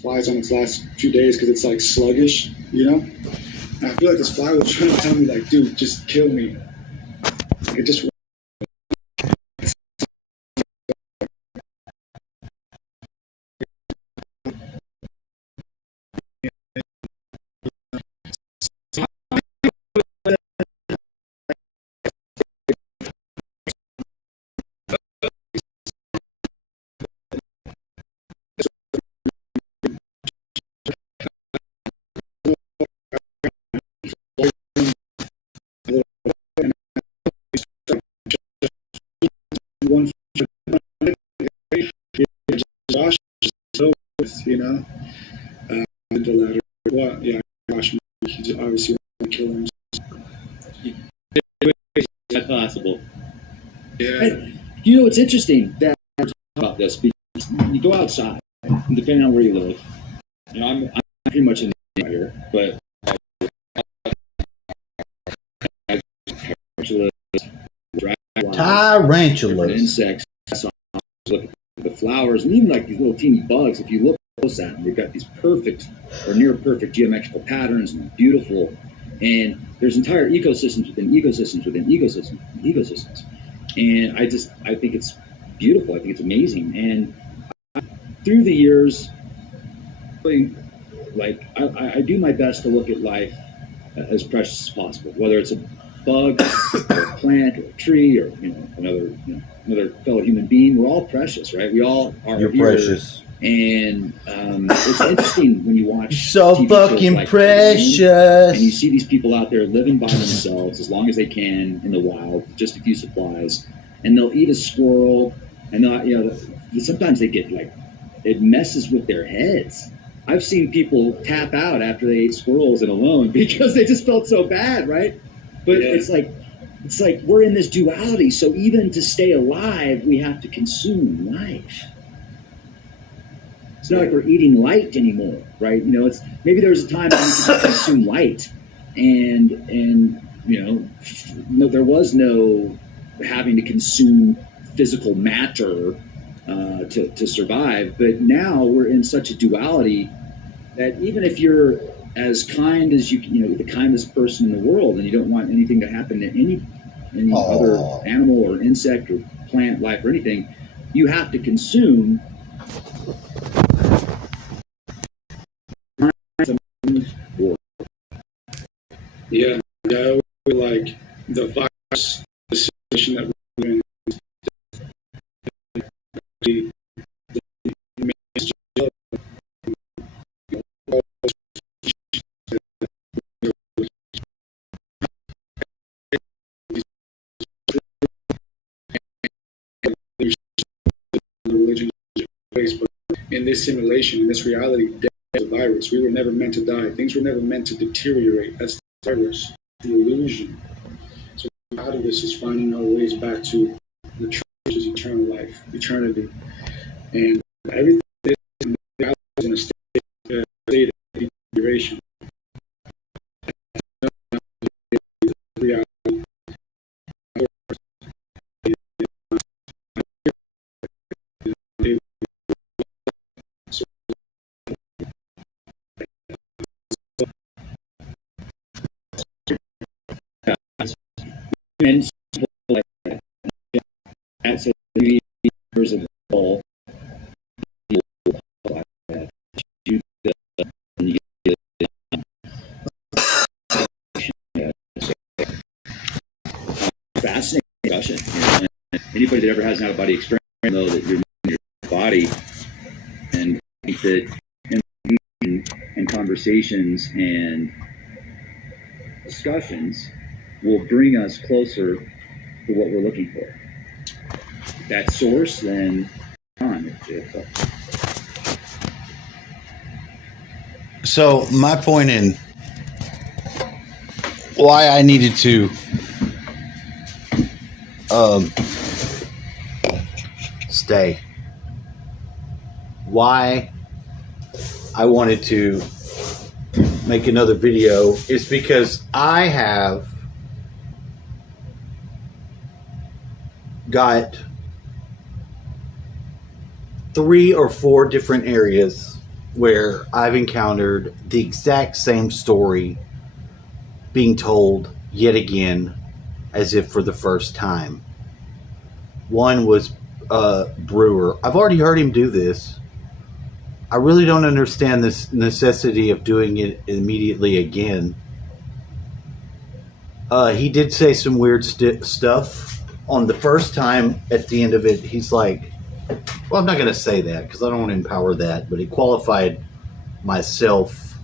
flies on its last few days because it's like sluggish, you know. And I feel like this fly was trying to tell me, like, dude, just kill me. Like, it just one, Josh, you know. The latter, well, yeah, Josh, he just obviously want to kill him. That's possible. Yeah. Hey, you know, it's interesting that about this because you go outside, and depending on where you live. You know, I'm pretty much in the area here, but tarantulas, insects, look at the flowers, and even like these little teeny bugs. If you look close at them, they've got these perfect or near perfect geometrical patterns and beautiful. And there's entire ecosystems within ecosystems within ecosystems within ecosystems. And I think it's beautiful. I think it's amazing. And through the years, like I do my best to look at life as precious as possible, whether it's a bug or a plant or a tree or another fellow human being. We're all precious, right? We all are. You're here. precious. And it's interesting when you watch so TV fucking like precious, and you see these people out there living by themselves as long as they can in the wild, just a few supplies, and they'll eat a squirrel, and they'll, sometimes they get like, it messes with their heads. I've seen people tap out after they ate squirrels and alone because they just felt so bad, right? But yeah. It's like we're in this duality. So even to stay alive, we have to consume life. It's not like we're eating light anymore, right? You know, it's maybe there was a time when we could consume light, and there was no having to consume physical matter to survive. But now we're in such a duality that even if you're as kind as the kindest person in the world, and you don't want anything to happen to any other animal or insect or plant life or anything, you have to consume. Yeah, like the virus, the situation that we're in. In this simulation, in this reality, death is a virus. We were never meant to die. Things were never meant to deteriorate. That's the virus, the illusion. So out of this is finding our ways back to the truth, which is eternal life, eternity. And everything is in a state of deterioration. And like that's a years of goal. Fascinating discussion. Anybody that ever has an out-of-body experience know that you're in your body, and I think that in conversations and discussions will bring us closer to what we're looking for. That source, then on. So my point in why I needed to stay, why I wanted to make another video is because I have got 3 or 4 different areas where I've encountered the exact same story being told yet again as if for the first time. One was Brewer. I've already heard him do this. I really don't understand this necessity of doing it immediately again. He did say some weird stuff on the first time. At the end of it, he's like, well, I'm not going to say that because I don't want to empower that, but he qualified myself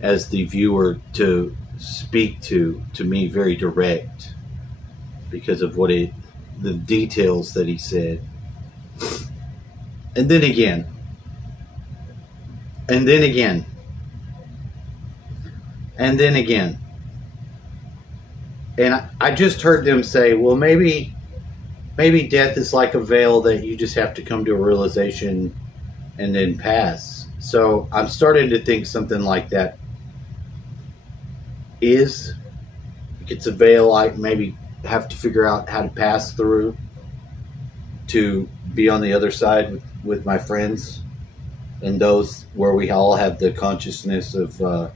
as the viewer to speak to me very direct because of the details that he said. And then again, and then again, and then again. And I just heard them say, well, maybe death is like a veil that you just have to come to a realization and then pass. So I'm starting to think something like that is. It's a veil I maybe have to figure out how to pass through to be on the other side with my friends and those where we all have the consciousness of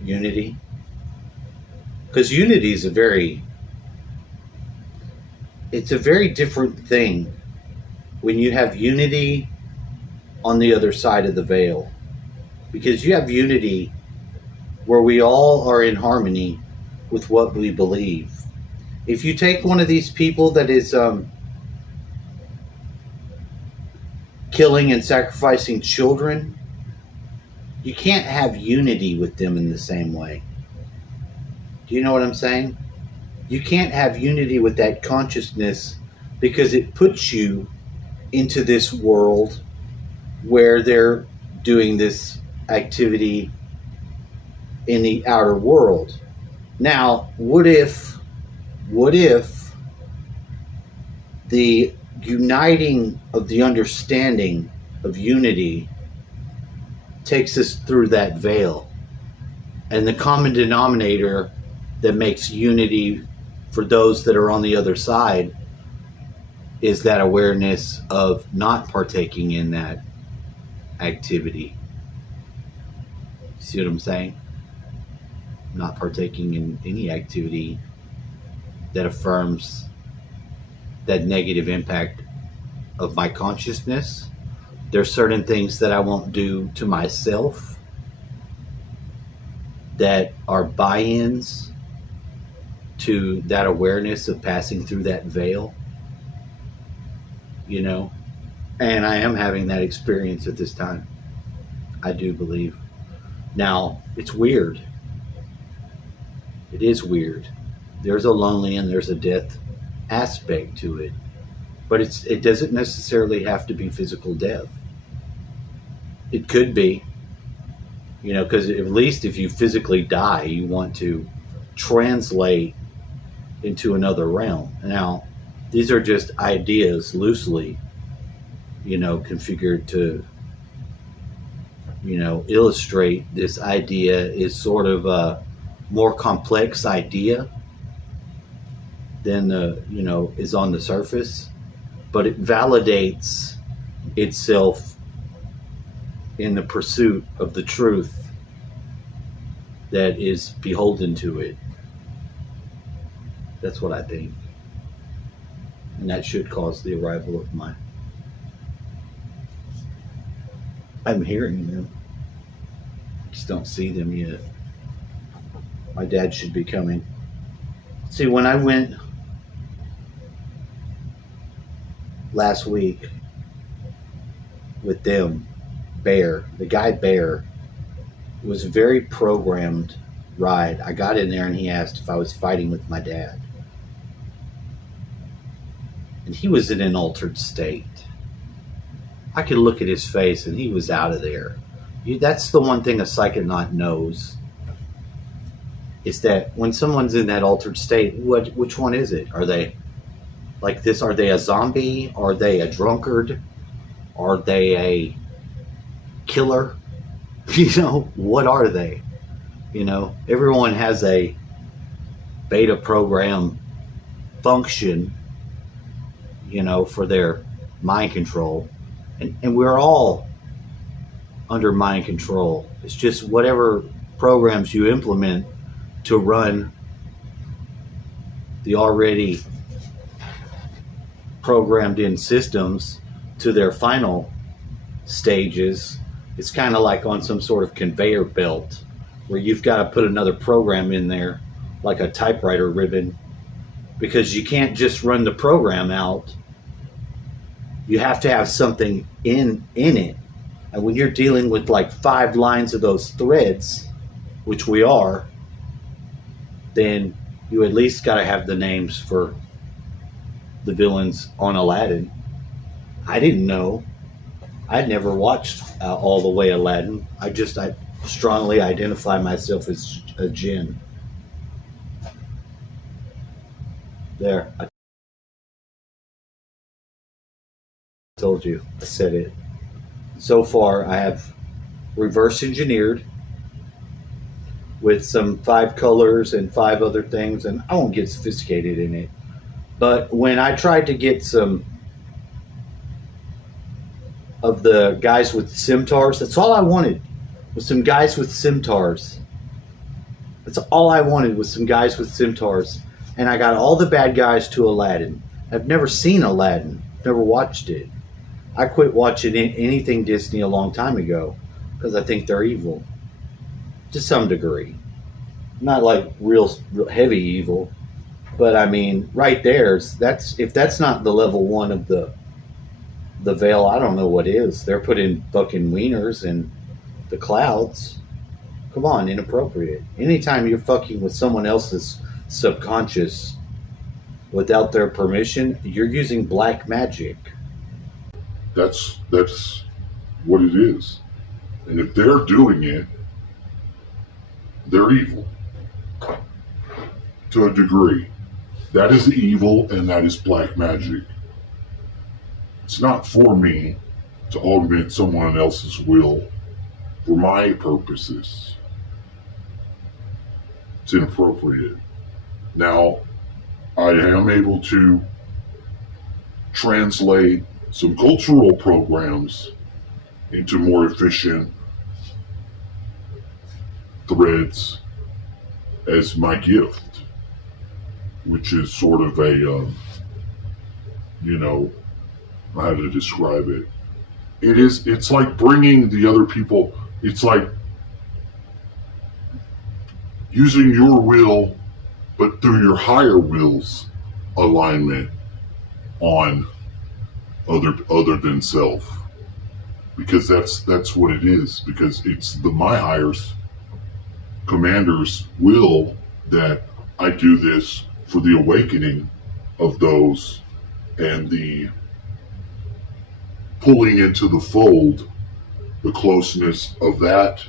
unity. Because unity is a very different thing when you have unity on the other side of the veil. Because you have unity where we all are in harmony with what we believe. If you take one of these people that is killing and sacrificing children, you can't have unity with them in the same way. Do you know what I'm saying? You can't have unity with that consciousness because it puts you into this world where they're doing this activity in the outer world. Now, what if the uniting of the understanding of unity takes us through that veil, and the common denominator that makes unity for those that are on the other side is that awareness of not partaking in that activity. See what I'm saying? Not partaking in any activity that affirms that negative impact of my consciousness. There's certain things that I won't do to myself that are buy-ins to that awareness of passing through that veil, you know, and I am having that experience at this time. I do believe. Now, it's weird. It is weird. There's a lonely and there's a death aspect to it, but it doesn't necessarily have to be physical death. It could be, you know, because at least if you physically die, you want to translate into another realm. Now, these are just ideas loosely, you know, configured to, you know, illustrate this idea is sort of a more complex idea than you know, is on the surface, but it validates itself in the pursuit of the truth that is beholden to it. That's what I think. And that should cause the arrival of my... I'm hearing them. I just don't see them yet. My dad should be coming. See, when I went last week with them, the guy Bear, was a very programmed ride. I got in there and he asked if I was fighting with my dad. And he was in an altered state. I could look at his face and he was out of there. That's the one thing a psychonaut knows, is that when someone's in that altered state, which one is it? Are they like this? Are they a zombie? Are they a drunkard? Are they a killer? You know, what are they? You know, everyone has a beta program function, you know, for their mind control. And we're all under mind control. It's just whatever programs you implement to run the already programmed in systems to their final stages. It's kind of like on some sort of conveyor belt where you've got to put another program in there, like a typewriter ribbon, because you can't just run the program out. You have to have something in it. And when you're dealing with like 5 lines of those threads, which we are, then you at least got to have the names for the villains on Aladdin. I didn't know. I'd never watched all the way Aladdin. I strongly identify myself as a jinn. There, I told you. I said it. So far, I have reverse engineered with some 5 colors and 5 other things, and I won't get sophisticated in it. But when I tried to get some of the guys with scimitars, that's all I wanted was some guys with scimitars. That's all I wanted was some guys with scimitars. And I got all the bad guys to Aladdin. I've never seen Aladdin, never watched it. I quit watching anything Disney a long time ago because I think they're evil to some degree. Not like real heavy evil, but I mean, right there, if that's not the level 1 of the veil, I don't know what is. They're putting fucking wieners in the clouds. Come on, inappropriate. Anytime you're fucking with someone else's subconscious without their permission, you're using black magic. That's what it is. And if they're doing it, they're evil. To a degree. That is evil, and that is black magic. It's not for me to augment someone else's will for my purposes. It's inappropriate. Now, I am able to translate some cultural programs into more efficient threads as my gift, which is sort of a, how to describe it. It's like bringing the other people, it's like using your will, but through your higher will's alignment on other than self. Because that's what it is. Because it's my higher's commander's will that I do this for the awakening of those and the pulling into the fold, the closeness of that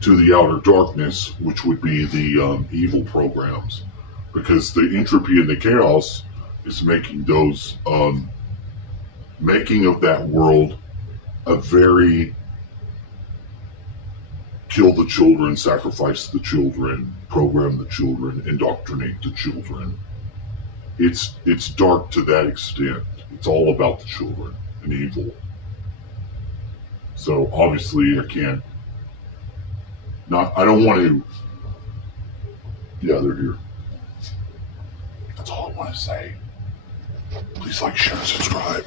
to the outer darkness, which would be the evil programs. Because the entropy and the chaos is making those, making of that world a very kill the children, sacrifice the children, program the children, indoctrinate the children. It's dark to that extent. It's all about the children and evil. So obviously I don't want to, yeah, they're here. That's all I want to say. Please like, share, and subscribe.